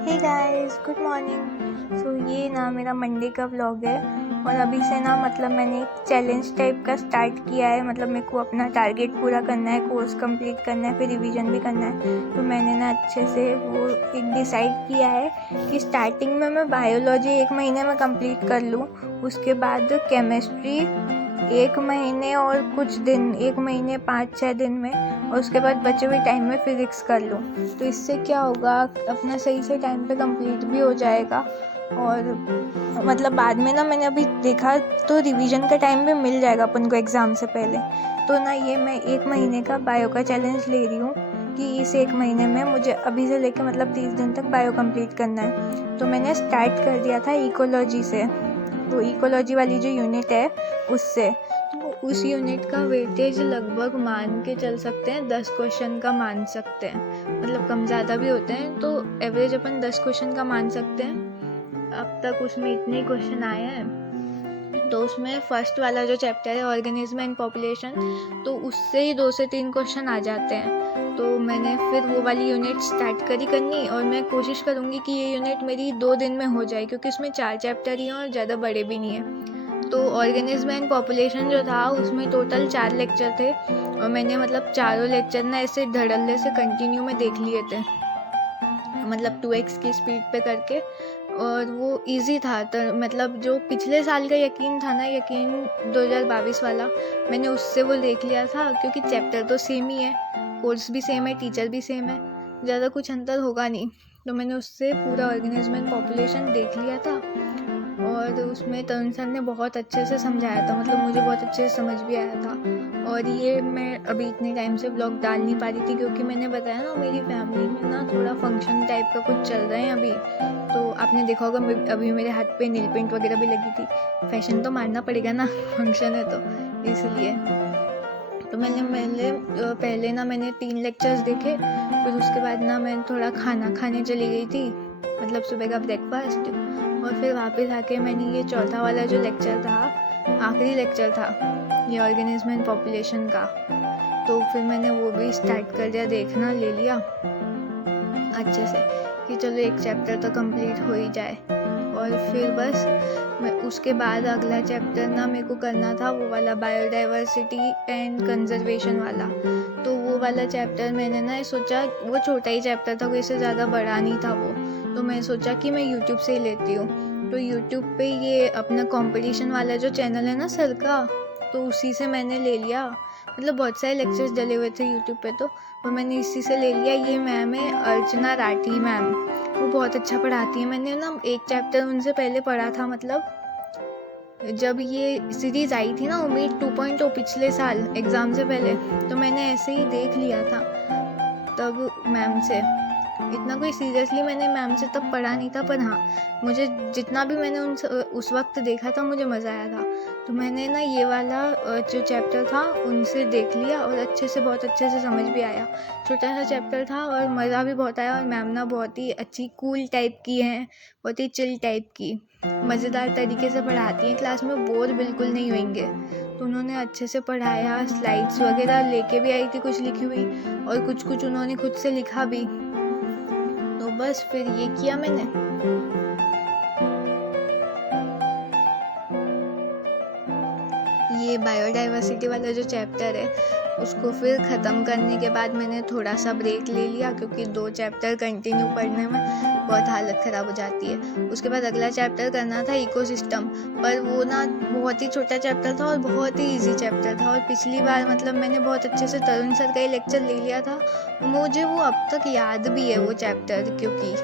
Hey guys, good morning. ये ना मेरा मंडे का व्लॉग है और अभी से ना मतलब मैंने एक चैलेंज टाइप का स्टार्ट किया है। मतलब मेरे को अपना टारगेट पूरा करना है, कोर्स कंप्लीट करना है, फिर रिवीजन भी करना है। तो मैंने ना अच्छे से वो एक डिसाइड किया है कि स्टार्टिंग में मैं बायोलॉजी 1 महीने में कंप्लीट कर लूँ, उसके बाद केमिस्ट्री 1 महीने और कुछ दिन, 1 महीने 5-6 दिन में, और उसके बाद बचे हुए टाइम में फिज़िक्स कर लूँ। तो इससे क्या होगा, अपना सही से टाइम पे कंप्लीट भी हो जाएगा। और मतलब बाद में ना मैंने अभी देखा तो रिवीजन का टाइम भी मिल जाएगा अपन को एग्ज़ाम से पहले। तो ना ये मैं 1 महीने का बायो का चैलेंज ले रही हूँ कि इस 1 महीने में मुझे अभी से लेकर मतलब 30 दिन तक बायो कंप्लीट करना है। तो मैंने स्टार्ट कर दिया था इकोलॉजी से, तो इकोलॉजी वाली जो यूनिट है उससे। तो उस यूनिट का वेटेज लगभग मान के चल सकते हैं 10 क्वेश्चन का मान सकते हैं, मतलब कम ज़्यादा भी होते हैं। तो एवरेज अपन 10 क्वेश्चन का मान सकते हैं। अब तक उसमें इतने क्वेश्चन आए हैं। तो उसमें फर्स्ट वाला जो चैप्टर है ऑर्गेनिज्म एंड पॉपुलेशन, तो उससे ही 2 से 3 क्वेश्चन आ जाते हैं। तो मैंने फिर वो वाली यूनिट स्टार्ट करी करनी, और मैं कोशिश करूँगी कि ये यूनिट मेरी 2 दिन में हो जाए, क्योंकि इसमें 4 चैप्टर ही हैं और ज़्यादा बड़े भी नहीं हैं। तो ऑर्गेनिज्म एंड पॉपुलेशन जो था उसमें टोटल 4 लेक्चर थे, और मैंने मतलब चारों लेक्चर ना ऐसे धड़ल्ले से कंटिन्यू में देख लिए थे, मतलब 2x की स्पीड पे करके। और वो इजी था। तो मतलब जो पिछले साल का यकीन था ना, यकीन 2022 वाला, मैंने उससे वो देख लिया था, क्योंकि चैप्टर तो सेम ही है, कोर्स भी सेम है, टीचर भी सेम है, ज़्यादा कुछ अंतर होगा नहीं। तो मैंने उससे पूरा ऑर्गेनिज्म एंड पॉपुलेशन देख लिया था, और उसमें तरुण सर ने बहुत अच्छे से समझाया था, मतलब मुझे बहुत अच्छे से समझ भी आया था। और ये मैं अभी इतने टाइम से ब्लॉग डाल नहीं पा रही थी, क्योंकि मैंने बताया ना मेरी फैमिली में ना थोड़ा फंक्शन टाइप का कुछ चल रहा है अभी। तो आपने देखा होगा अभी मेरे हाथ पे नील पेंट वगैरह भी लगी थी। फैशन तो मारना पड़ेगा ना, फंक्शन है तो इसलिए। तो पहले ना मैंने 3 लेक्चर्स देखे, फिर उसके बाद ना मैं थोड़ा खाना खाने चली गई थी, मतलब सुबह का ब्रेकफास्ट। और फिर वापस आके मैंने ये चौथा वाला जो लेक्चर था, आखिरी लेक्चर था ये ऑर्गेनिज्म एंड पॉपुलेशन का, तो फिर मैंने वो भी स्टार्ट कर दिया, देखना ले लिया अच्छे से कि चलो एक चैप्टर तो कंप्लीट हो ही जाए। और फिर बस मैं उसके बाद अगला चैप्टर ना मेरे को करना था वो वाला बायोडाइवर्सिटी एंड कंजर्वेशन वाला। तो वो वाला चैप्टर मैंने ना सोचा, वो छोटा ही चैप्टर था, कोई इससे ज़्यादा बड़ा नहीं था वो। तो मैं सोचा कि मैं यूट्यूब से ही लेती हूँ। तो यूट्यूब पे ये अपना कंपटीशन वाला जो चैनल है ना सर का, तो उसी से मैंने ले लिया। मतलब बहुत सारे लेक्चर्स डले हुए थे यूट्यूब पे, तो मैंने इसी से ले लिया। ये मैम है अर्चना राठी मैम, वो बहुत अच्छा पढ़ाती है। मैंने ना एक चैप्टर उनसे पहले पढ़ा था, मतलब जब ये सीरीज़ आई थी ना उम्मीद 2.0 पिछले साल एग्ज़ाम से पहले, तो मैंने ऐसे ही देख लिया था तब मैम से। इतना कोई सीरियसली मैंने मैम से तब पढ़ा नहीं था, पर हाँ मुझे जितना भी मैंने उनसे उस वक्त देखा था मुझे मज़ा आया था। तो मैंने ना ये वाला जो चैप्टर था उनसे देख लिया, और अच्छे से बहुत अच्छे से समझ भी आया। छोटा सा चैप्टर था और मज़ा भी बहुत आया। और मैम ना बहुत ही अच्छी कूल टाइप की हैं, बहुत ही चिल टाइप की, मज़ेदार तरीके से पढ़ाती हैं, क्लास में बोर बिल्कुल नहीं होंगे। तो उन्होंने अच्छे से पढ़ाया, स्लाइड्स वगैरह लेके भी आई थी कुछ लिखी हुई, और कुछ कुछ उन्होंने खुद से लिखा भी। तो बस फिर ये किया मैंने। ये बायोडाइवर्सिटी वाला जो चैप्टर है उसको फिर ख़त्म करने के बाद मैंने थोड़ा सा ब्रेक ले लिया, क्योंकि 2 चैप्टर कंटिन्यू पढ़ने में बहुत हालत ख़राब हो जाती है। उसके बाद अगला चैप्टर करना था इकोसिस्टम, पर वो ना बहुत ही छोटा चैप्टर था और बहुत ही इजी चैप्टर था। और पिछली बार मतलब मैंने बहुत अच्छे से तरुण सर का ही लेक्चर ले लिया था, मुझे वो अब तक याद भी है वो चैप्टर, क्योंकि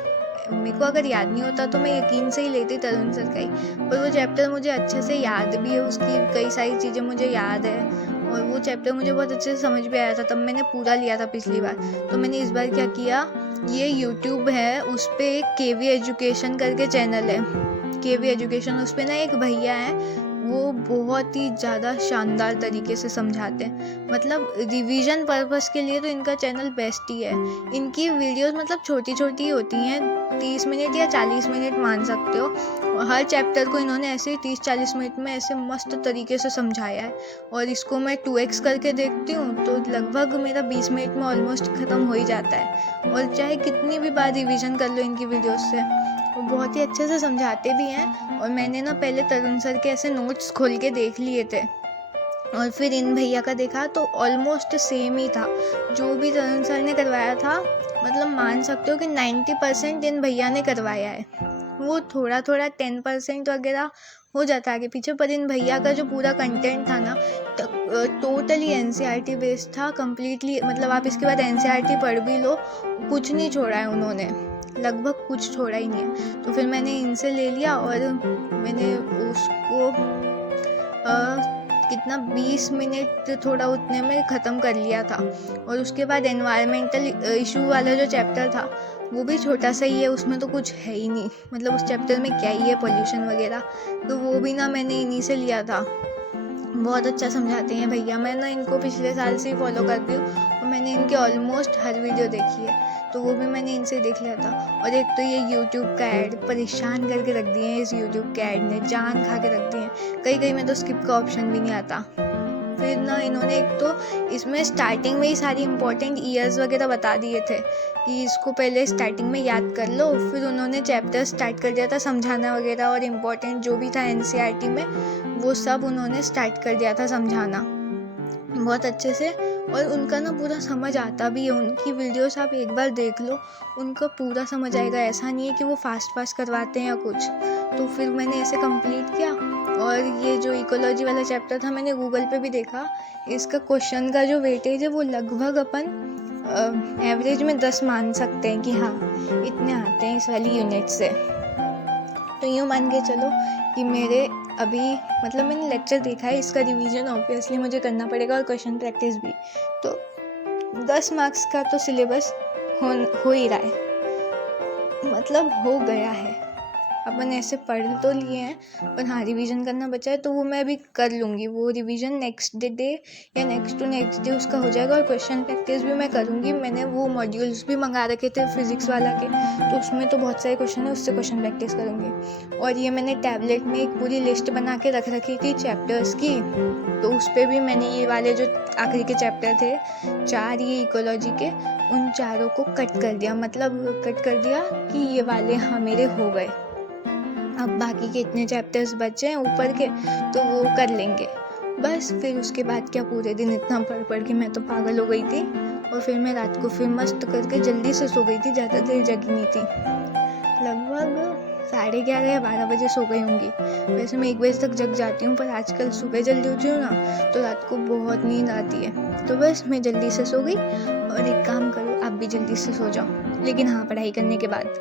मेरे को अगर याद नहीं होता तो मैं यकीन से ही लेती तरुण सर का ही, पर वो चैप्टर मुझे अच्छे से याद भी है, उसकी कई सारी चीज़ें मुझे याद है, और वो चैप्टर मुझे बहुत अच्छे से समझ भी आया था, तब मैंने पूरा लिया था पिछली बार। तो मैंने इस बार क्या किया, ये यूट्यूब है, उस पर एक केवी एजुकेशन करके चैनल है, केवी एजुकेशन, उस पर ना एक भैया हैं वो बहुत ही ज़्यादा शानदार तरीके से समझाते हैं। मतलब रिवीजन पर्पस के लिए तो इनका चैनल बेस्ट ही है। इनकी वीडियोस मतलब छोटी छोटी होती हैं, 30 मिनट या 40 मिनट मान सकते हो। और हर चैप्टर को इन्होंने ऐसे 30-40 मिनट में ऐसे मस्त तरीके से समझाया है। और इसको मैं 2x करके देखती हूँ तो लगभग मेरा 20 मिनट में ऑलमोस्ट ख़त्म हो ही जाता है। और चाहे कितनी भी बार रिवीजन कर लो इनकी वीडियोस से, वो बहुत ही अच्छे से समझाते भी हैं। और मैंने ना पहले तरुण सर के ऐसे नोट्स खोल के देख लिए थे, और फिर इन भैया का देखा तो ऑलमोस्ट सेम ही था जो भी तरुण सर ने करवाया था। मतलब मान सकते हो कि 90% इन भैया ने करवाया है। वो थोड़ा थोड़ा 10% वगैरह हो जाता है आगे पीछे, पर इन भैया का जो पूरा कंटेंट था ना टोटली NCERT बेस्ड था कम्प्लीटली। मतलब आप इसके बाद NCERT पढ़ भी लो, कुछ नहीं छोड़ा है उन्होंने, लगभग कुछ छोड़ा ही नहीं है। तो फिर मैंने इनसे ले लिया और मैंने उसको कितना 20 मिनट थोड़ा उतने में ख़त्म कर लिया था। और उसके बाद एनवायरमेंटल इशू वाला जो चैप्टर था वो भी छोटा सा ही है, उसमें तो कुछ है ही नहीं। मतलब उस चैप्टर में क्या ही है, पोल्यूशन वगैरह, तो वो भी ना मैंने इन्हीं से लिया था। बहुत अच्छा समझाते हैं भैया। मैं ना इनको पिछले साल से ही फॉलो करती हूँ और मैंने इनके ऑलमोस्ट हर वीडियो देखी है, तो वो भी मैंने इनसे देख लिया था। और एक तो ये यूट्यूब का ऐड परेशान करके रख दिए हैं, इस यूट्यूब के ऐड ने जान खा के रख दिए हैं। कहीं कहीं में तो स्किप का ऑप्शन भी नहीं आता। फिर ना इन्होंने एक तो इसमें स्टार्टिंग में ही सारी इंपॉर्टेंट ईयर्स वगैरह बता दिए थे कि इसको पहले स्टार्टिंग में याद कर लो। फिर उन्होंने चैप्टर स्टार्ट कर दिया था समझाना वगैरह, और इम्पॉर्टेंट जो भी था NCERT में वो सब उन्होंने स्टार्ट कर दिया था समझाना बहुत अच्छे से। और उनका ना पूरा समझ आता भी है। उनकी वीडियोस आप एक बार देख लो, उनका पूरा समझ आएगा। ऐसा नहीं है कि वो फास्ट करवाते हैं या कुछ। तो फिर मैंने ऐसे कंप्लीट किया। और ये जो इकोलॉजी वाला चैप्टर था मैंने गूगल पे भी देखा, इसका क्वेश्चन का जो वेटेज है वो लगभग अपन एवरेज में 10 मान सकते हैं कि हाँ इतने आते हैं इस वाली यूनिट से। तो यूँ मान के चलो कि मेरे अभी मतलब मैंने लेक्चर देखा है, इसका रिवीजन ऑब्वियसली मुझे करना पड़ेगा और क्वेश्चन प्रैक्टिस भी। तो 10 मार्क्स का तो सिलेबस हो ही रहा है, मतलब हो गया है। अपन ऐसे पढ़ तो लिए हैं, पर हाँ रिवीजन करना बचा है, तो वो मैं अभी कर लूँगी। वो रिवीजन नेक्स्ट डे या नेक्स्ट टू नेक्स्ट डे उसका हो जाएगा। और क्वेश्चन प्रैक्टिस भी मैं करूँगी। मैंने वो मॉड्यूल्स भी मंगा रखे थे फिज़िक्स वाला के, तो उसमें तो बहुत सारे क्वेश्चन है, उससे क्वेश्चन प्रैक्टिस करूँगी। और ये मैंने टैबलेट में एक पूरी लिस्ट बना के रख रखी थी चैप्टर्स की, तो उस पर भी मैंने ये वाले जो आखिरी के चैप्टर थे 4 ये इकोलॉजी के, उन चारों को कट कर दिया। मतलब कट कर दिया कि ये वाले हाँ मेरे हो गए। अब बाकी के इतने चैप्टर्स बचे हैं ऊपर के, तो वो कर लेंगे बस। फिर उसके बाद क्या, पूरे दिन इतना पढ़ के मैं तो पागल हो गई थी। और फिर मैं रात को फिर मस्त करके जल्दी से सो गई थी, ज़्यादा देर जगी नहीं थी। लगभग 11:30 या 12 बजे सो गई होंगी। वैसे मैं 1 बजे तक जग जाती हूँ, पर आजकल सुबह जल्दी उठी हूँ ना, तो रात को बहुत नींद आती है। तो बस मैं जल्दी से सो गई। और एक काम करो, आप भी जल्दी से सो जाओ, लेकिन हाँ पढ़ाई करने के बाद।